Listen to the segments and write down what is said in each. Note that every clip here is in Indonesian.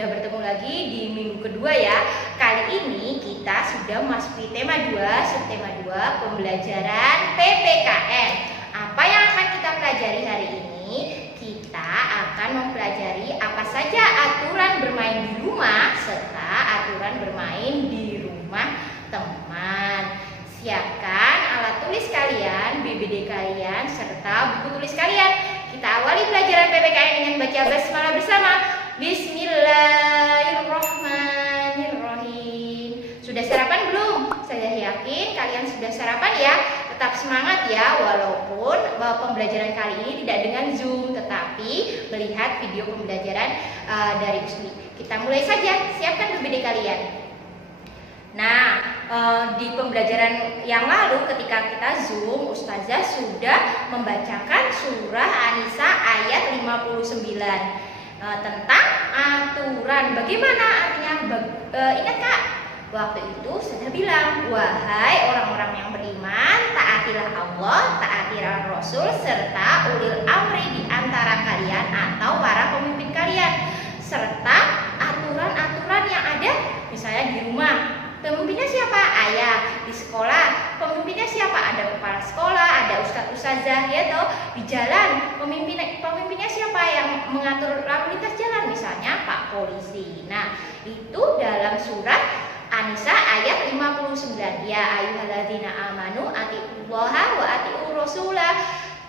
sudah bertemu lagi di minggu kedua ya. Kali ini kita sudah memasuki tema 2, subtema 2, pembelajaran PPKN. Apa yang akan kita pelajari hari ini? Kita akan mempelajari apa saja aturan bermain di rumah serta aturan bermain di rumah teman. Siapkan alat tulis kalian, BBD kalian, serta buku tulis kalian. Kita awali pelajaran PPKN dengan baca basmalah bersama. Bismillahirrahmanirrahim. Sudah sarapan belum? Saya yakin kalian sudah sarapan ya. Tetap semangat ya, walaupun pembelajaran kali ini tidak dengan Zoom, tetapi melihat video pembelajaran dari Usmi. Kita mulai saja, siapkan BBD kalian. Nah, di pembelajaran yang lalu ketika kita Zoom, Ustazah sudah membacakan surah An-Nisa ayat 59 tentang aturan. Bagaimana artinya? Ingat Kak? Waktu itu saya bilang, wahai orang-orang yang beriman, taatilah Allah, taatilah Rasul, serta ulil amri di antara kalian atau para pemimpin kalian, serta aturan-aturan yang ada misalnya di rumah. Pemimpinnya siapa? Ayah. Di sekolah, pemimpinnya siapa? Ada kepala sekolah, ada ustadz ustazah, ya toh. Di jalan, pemimpinnya siapa yang mengatur lalu lintas jalan? Misalnya Pak Polisi. Nah, itu dalam surat An-Nisa ayat 59. Ya ayyuhalladzina amanu atiullaha wa atiur rasulah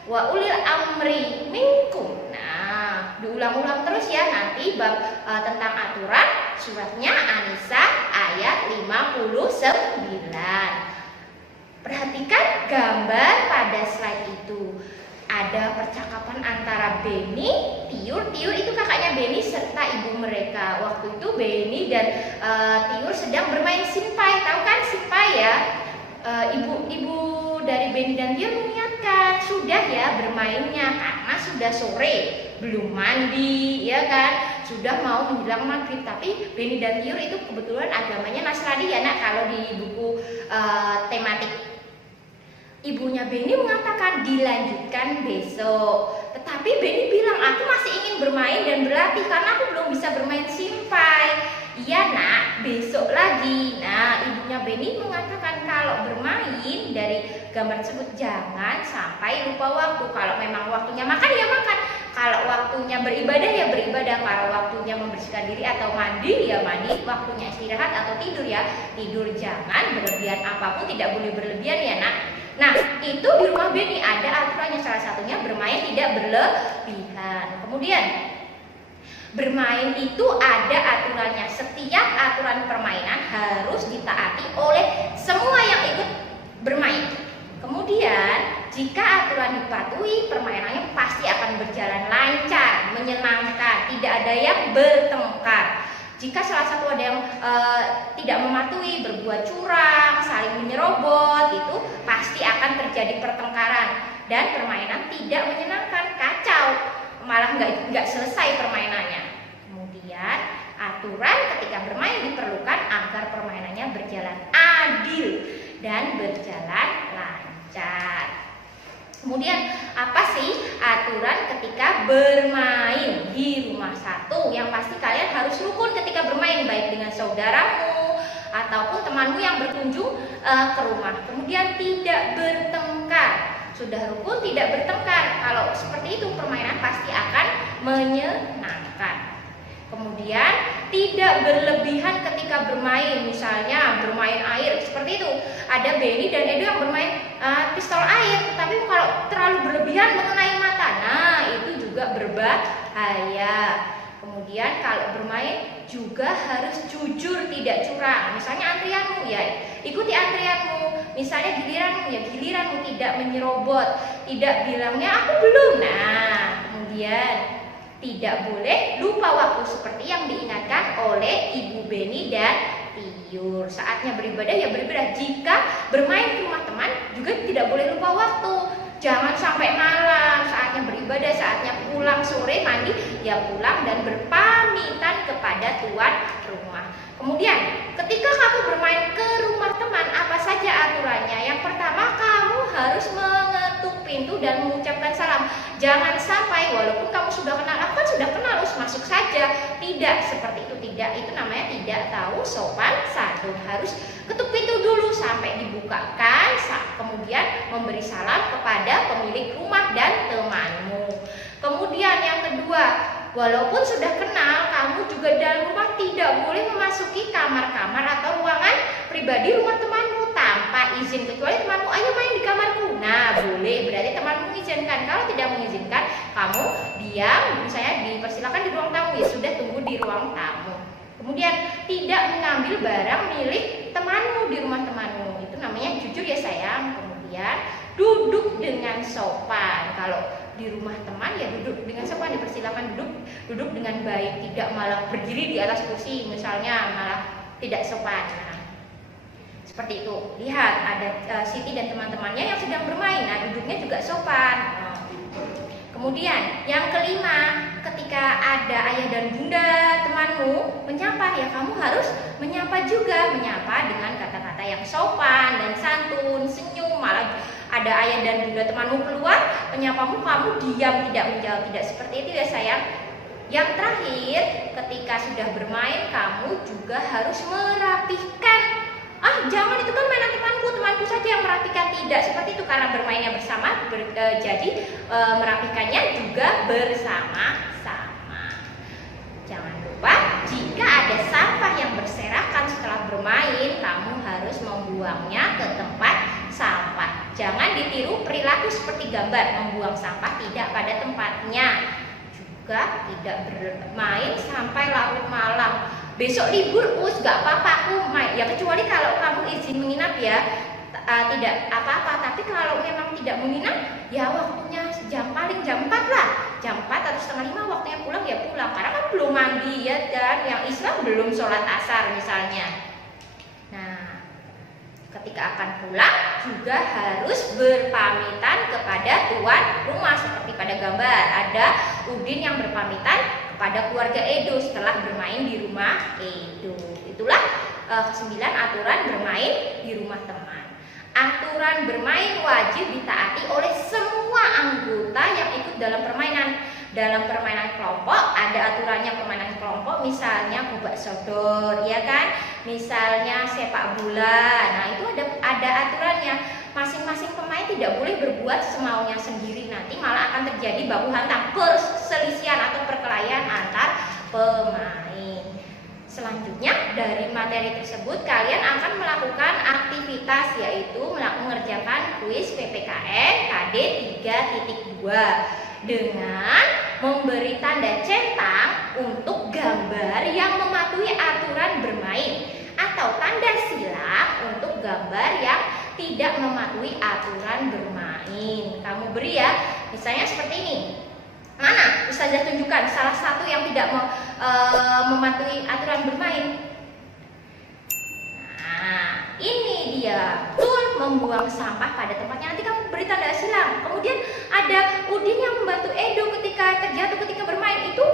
wa ulil amri minkum. Nah, diulang-ulang terus ya nanti bab tentang aturan. Suratnya An-Nisa ayat 59. Perhatikan gambar pada slide itu. Ada percakapan antara Beni, Tiur itu kakaknya Beni serta ibu mereka. Waktu itu Beni dan Tiur sedang bermain simpai. Tahu kan simpai ya? Ibu dari Beni dan Tiur mengingatkan, sudah ya bermainnya karena sudah sore, belum mandi, ya kan? Sudah mau menjelang maghrib. Tapi Beni dan Tiur itu kebetulan agamanya Nasrani ya nak. Kalau di buku tematik ibunya Beni mengatakan dilanjutkan besok. Tetapi Beni bilang, aku masih ingin bermain dan berlatih karena aku belum bisa bermain simpai. Iya nak, besok lagi. Nah, ibunya Beni mengatakan kalau bermain dari gambar tersebut jangan sampai lupa waktu. Kalau memang waktunya makan ya makan. Kalau waktunya beribadah ya beribadah. Kalau waktunya membersihkan diri atau mandi ya mandi. Waktunya istirahat atau tidur ya tidur. Jangan berlebihan, apapun tidak boleh berlebihan ya nak. Nah, itu di rumah Beni ada aturannya, salah satunya bermain tidak berlebihan. Kemudian bermain itu ada aturannya. Setiap aturan permainan harus ditaati oleh semua yang ikut bermain. Kemudian jika aturan dipatuhi, permainannya pasti akan berjalan lancar, menyenangkan, tidak ada yang bertengkar. Jika salah satu ada yang tidak mematuhi, berbuat curang, saling menyerobot, itu pasti akan terjadi pertengkaran dan permainan tidak menyenangkan, kacau, malah nggak selesai permainannya. Kemudian aturan ketika bermain diperlukan agar permainannya berjalan adil dan berjalan lancar. Kemudian apa sih aturan ketika bermain di rumah? Satu, yang pasti kalian harus rukun ketika bermain, baik dengan saudaramu ataupun temanmu yang berkunjung ke rumah. Kemudian tidak bertengkar. Sudah rukun tidak bertengkar. Kalau seperti itu permainan pasti akan menyenangkan. Kemudian tidak berlebihan ketika bermain, misalnya bermain air seperti itu. Ada Beni dan Edo yang bermain pistol air, tetapi kalau terlalu berlebihan mengenai mata, nah itu juga berbahaya. Kemudian kalau bermain juga harus jujur, tidak curang. Misalnya antrianmu ya ikuti antrianmu, misalnya giliranmu ya giliranmu, tidak menyerobot, tidak bilangnya aku belum. Nah, kemudian tidak boleh lupa waktu seperti yang diingatkan oleh Ibu Beni dan Tiur. Saatnya beribadah ya beribadah. Jika bermain ke rumah teman juga tidak boleh lupa waktu. Jangan sampai malam. Saatnya beribadah, saatnya pulang sore mandi ya pulang dan berpamitan kepada tuan rumah. Kemudian ketika kamu bermain ke rumah teman, apa saja aturannya? Yang pertama, kamu harus mengetuk pintu dan mengucapkan salam. Jangan sampai walaupun kamu sudah kenal, aku kan sudah kenal, masuk saja. tidak seperti itu. Tidak itu namanya tidak tahu sopan santun. Harus ketuk pintu dulu sampai dibukakan, kemudian memberi salam kepada pemilik rumah dan temanmu. Kemudian yang kedua, walaupun sudah kenal, kamu juga dalam rumah tidak boleh memasuki kamar-kamar atau ruangan pribadi rumah temanmu tanpa izin, kecuali temanmu, ayo main di kamarku. Nah, boleh, berarti temanmu mengizinkan. Kalau tidak mengizinkan, kamu diam, misalnya dipersilakan di ruang tamu, ya sudah, tunggu di ruang tamu. Kemudian tidak mengambil barang milik temanmu di rumah temanmu, itu namanya jujur ya sayang. Kemudian duduk dengan sopan. Kalau di rumah teman ya duduk dengan sopan, dipersilakan duduk dengan baik, tidak malah berdiri di atas kursi misalnya, malah tidak sopan. Nah, seperti itu. Lihat ada Siti dan teman-temannya yang sedang bermain. Nah, duduknya juga sopan. Kemudian yang kelima, ketika ada ayah dan bunda temanmu menyapa, ya kamu harus menyapa juga, menyapa dengan kata-kata yang sopan dan santun, senyum. Malah ada ayah dan bunda temanmu keluar menyapamu, kamu diam, tidak menjawab, tidak seperti itu ya sayang. Yang terakhir, ketika sudah bermain, kamu juga harus merapihkan. Jangan, itu kan mainan temanku saja yang merapikan. Tidak seperti itu, karena bermainnya bersama, jadi merapikannya juga bersama-sama. Jangan lupa, jika ada sampah yang berserakan setelah bermain, kamu harus membuangnya ke tempat sampah. Jangan ditiru perilaku seperti gambar, membuang sampah tidak pada tempatnya. Juga tidak bermain sampai larut malam. Besok libur, gak apa-apa aku main. Ya kecuali kalau kamu izin menginap ya, tidak apa-apa. Tapi kalau memang tidak menginap, ya waktunya paling jam 4 lah. Jam 4 atau setengah 5 waktunya pulang, ya pulang. Karena kan belum mandi ya, dan yang Islam belum sholat asar misalnya. Nah, ketika akan pulang juga harus berpamitan kepada tuan rumah. Seperti pada gambar, ada Udin yang berpamitan pada keluarga Edo setelah bermain di rumah Edo. Itulah 9 aturan bermain di rumah teman. Aturan bermain wajib ditaati oleh semua anggota yang ikut dalam permainan. Dalam permainan kelompok ada aturannya. Permainan kelompok misalnya gobak sodor, ya kan? Misalnya sepak bola. Nah, itu ada aturannya. Masing-masing pemain tidak boleh berbuat semaunya sendiri, nanti malah akan terjadi baku hantam, perselisihan atau perkelahian antar pemain. Selanjutnya dari materi tersebut kalian akan melakukan aktivitas, yaitu mengerjakan kuis PPKN KD 3.2 dengan memberi tanda centang untuk gambar yang mematuhi aturan bermain, atau tanda silang untuk gambar yang tidak mematuhi aturan bermain. Kamu beri ya, misalnya seperti ini. Mana? Ustazah tunjukkan salah satu yang tidak mematuhi aturan bermain. Nah, ini dia. Membuang sampah pada tempatnya. Nanti kamu beri tanda silang. Kemudian ada Udin yang membantu Edo ketika terjatuh ketika bermain. Itu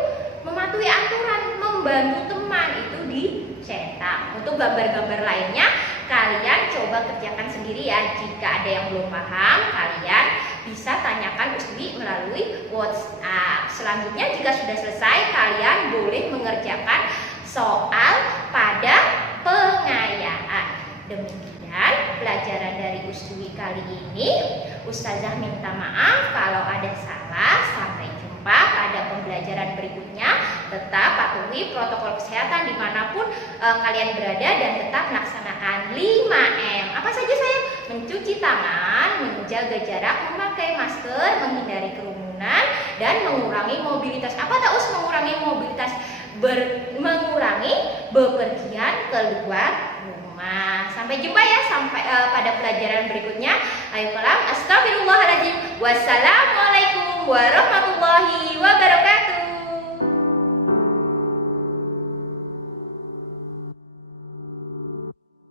mematuhi aturan, membantu teman, itu dicetak. Untuk gambar-gambar lainnya kalian coba kerjakan sendiri ya. Jika ada yang belum paham, kalian bisa tanyakan Usbi melalui WhatsApp. Selanjutnya jika sudah selesai, kalian boleh mengerjakan soal pada pengayaan. Demikian pelajaran dari Usbi kali ini. Ustazah minta maaf kalau ada salah. Sampai jumpa pada pembelajaran berikutnya. Tetap patuhi protokol kesehatan dimanapun kalian berada, dan tetap melaksanakan 5M. Apa saja saya? Mencuci tangan, menjaga jarak, memakai masker, menghindari kerumunan, dan mengurangi mobilitas. Apa tak us mengurangi mobilitas? Mengurangi bepergian keluar rumah. Sampai jumpa ya, sampai pada pelajaran berikutnya. Ayo kalam, astagfirullahaladzim. Wassalamualaikum warahmatullahi wabarakatuh.